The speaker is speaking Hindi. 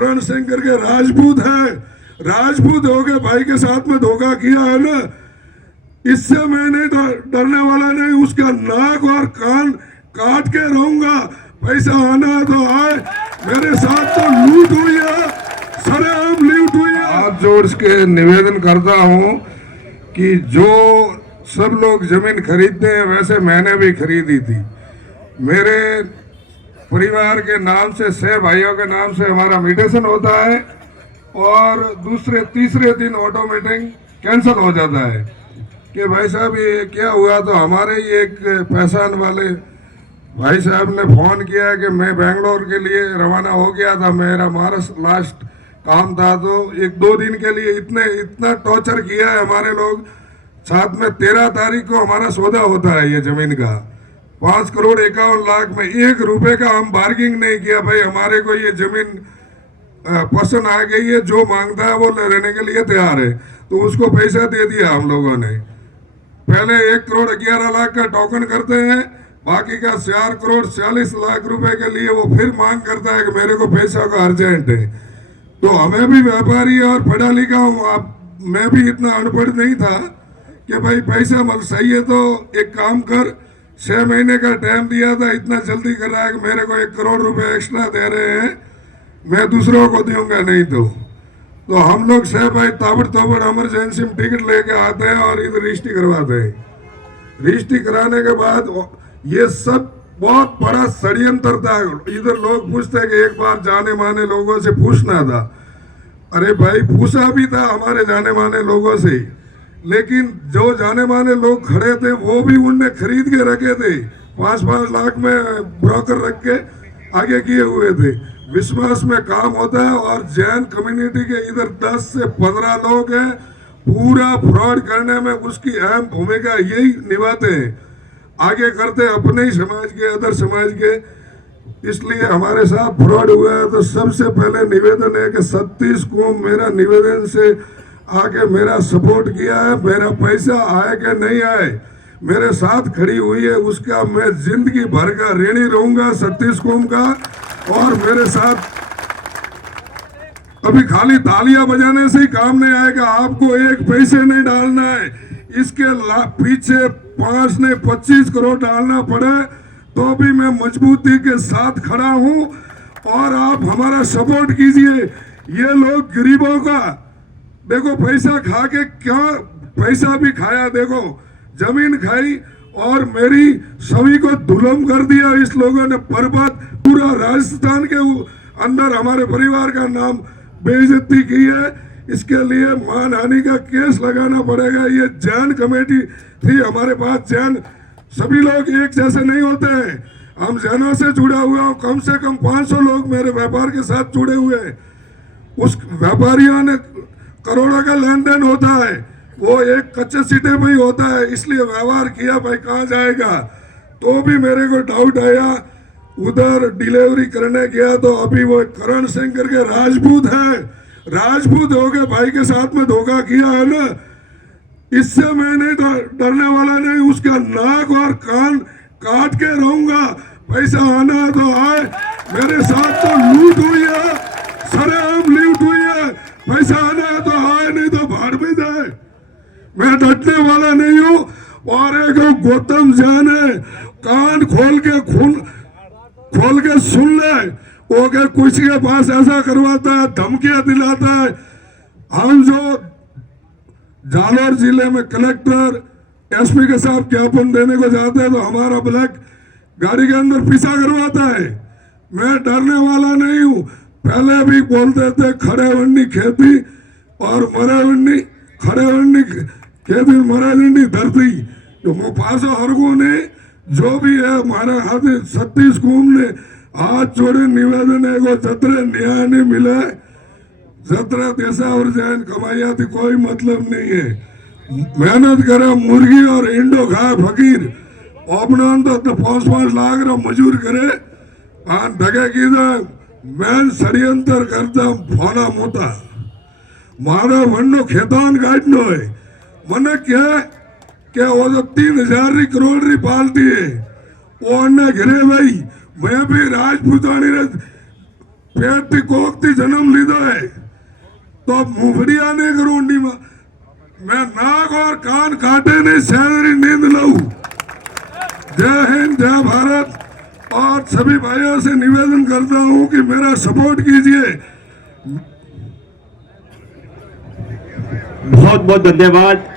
करण सिंह करके राजपूत है, राजपूत हो के भाई के साथ में धोखा किया है ना, इससे मैं नहीं डरने वाला नहीं। उसका नाक और कान काट के रहूंगा। पैसा आना है तो आए, मेरे साथ तो लूट हुई है, सरेआम लूट हुई है। हाथ जोड़ के निवेदन करता हूं कि जो सब लोग जमीन खरीदते हैं वैसे मैंने भी खरीदी थी। मेरे परिवार के नाम से 6 भाइयों के नाम से हमारा म्यूटेशन होता है और दूसरे तीसरे दिन ऑटोमेटिक कैंसिल हो जाता है कि भाई साहब ये क्या हुआ। तो हमारे ही एक पहचान वाले भाई साहब ने फोन किया कि मैं बेंगलोर के लिए रवाना हो गया था, मेरा महाराष्ट्र लास्ट काम था, तो 1-2 दिन के लिए इतना टॉर्चर किया है हमारे लोग। साथ में 13 तारीख को हमारा सौदा होता है ये जमीन का, 5,51,00,000 में 1 रुपए का हम बार्गिंग नहीं किया। भाई हमारे को ये जमीन पसंद आ गई है, जो मांगता है वो लेने के लिए तैयार है, तो उसको पैसा दे दिया हम लोगों ने। पहले 1,11,00,000 का टोकन करते हैं, बाकी का 4,40,00,000 रुपए के लिए वो फिर मांग करता है कि मेरे को पैसा का अर्जेंट है। तो हमें भी व्यापारी और पढ़ा लिखा हूँ, मैं भी इतना अनपढ़ नहीं था कि भाई पैसा मत सही है तो एक काम कर, 6 महीने का टाइम दिया था, इतना जल्दी कर रहा है कि मेरे को 1 करोड़ रुपए एक्स्ट्रा दे रहे हैं, मैं दूसरों को दूंगा नहीं। तो हम लोग 6 भाई ताबड़तोड़ इमरजेंसी में टिकट लेके आते हैं और इधर रजिस्ट्री करवाते हैं। रजिस्ट्री कराने के बाद ये सब बहुत बड़ा षड्यंत्र था। इधर लोग पूछते हैं कि एक बार जाने माने लोगों से पूछना था। अरे भाई पूछा भी था हमारे जाने माने लोगों से, लेकिन जो जाने माने लोग खड़े थे वो भी उनने खरीद के रखे थे, 5-5 लाख में ब्रोकर रख के आगे किए हुए थे। विश्वास में काम होता है और जैन कम्युनिटी के इधर 10 से 15 लोग हैं, पूरा फ्रॉड करने में उसकी अहम भूमिका यही निभाते हैं, आगे करते अपने ही समाज के, अदर समाज के। इसलिए हमारे साथ फ्रॉड हुआ है। तो सबसे पहले निवेदन है कि 36 को मेरा निवेदन से आके मेरा सपोर्ट किया है, मेरा पैसा आए कि नहीं आए, मेरे साथ खड़ी हुई है, उसका मैं जिंदगी भर का ऋणी रहूंगा 36 कौम का। और मेरे साथ अभी खाली तालियां बजाने से ही काम नहीं आएगा, आपको एक पैसे नहीं डालना है, इसके पीछे 5 नहीं 25 करोड़ डालना पड़े तो भी मैं मजबूती के साथ खड़ा हूं। और आप हमारा सपोर्ट कीजिए। ये लोग गरीबों का देखो पैसा खा के क्या पैसा भी खाया, देखो जमीन खाई और मेरी सभी को दुलम कर दिया इस लोगों ने, बर्बाद पूरा राजस्थान के अंदर हमारे परिवार का नाम बेइज्जती की है। इसके लिए मानहानि का केस लगाना पड़ेगा। ये जैन कमेटी थी हमारे पास, जैन सभी लोग एक जैसे नहीं होते हैं, हम जैनों से जुड़ा हुआ हूँ, कम से कम 500 लोग मेरे व्यापार के साथ जुड़े हुए हैं। उस व्यापारियों ने करोड़ों का लेन देन होता है, वो एक कच्चे सीटे में ही होता है, इसलिए व्यवहार किया भाई कहाँ जाएगा। तो भी मेरे को डाउट आया, उधर डिलीवरी करने गया तो अभी वो करण सिंह करके राजपूत है, राजपूत हो गए भाई के साथ में धोखा किया है ना, इससे मैं नहीं डरने वाला नहीं। उसका नाक और कान काट के रहूंगा। पैसा आना है तो आए, मेरे साथ तो लूट हुई है, सरेआम लूट हुई है। पैसा आना है तो आए, नहीं तो भाड़ में जाए। मैं डरने वाला नहीं हूँ। और एक गौतम जैन है, कान खोल के सुन ले, वो के कुछ के पास ऐसा करवाता है, धमकियां दिलाता है। हम जो जालोर जिले में कलेक्टर एसपी के साथ ज्ञापन देने को जाते हैं तो हमारा ब्लैक गाड़ी के अंदर पीछा करवाता है। मैं डरने वाला नहीं हूँ। पहले भी बोलते थे खड़े वंडी खेती और मरे वंडी, खड़े वंडी खेती मरे वंडी धरती। तो वो पासो हरगो ने जो भी है हमारे हाथ 36 कौम ने हाथ जोड़े निवेदन है को जतरे न्याय नहीं मिले, जतरा देशा और जैन कमाइया थी कोई मतलब नहीं है। मेहनत करे मुर्गी और इंडो खाए फकीर, अपना तो 5-5 लाख रो मजूर करे आन धगे की मैं षड्यंत्र करता फोना मोता मारा वन्नो खेतान काटनो है। मने क्या वो तो 3,000 करोड़ री पालती है वो अन्ना घरे भाई। मैं भी राजपूतानी पेट कोकती जन्म तो मूंगफलियां नहीं करूंडी में मैं नाक और कान काटे नहीं सैलरी नींद लूं। जय हिंद, जय भारत। और सभी भाइयों से निवेदन करता हूं कि मेरा सपोर्ट कीजिए। बहुत बहुत धन्यवाद।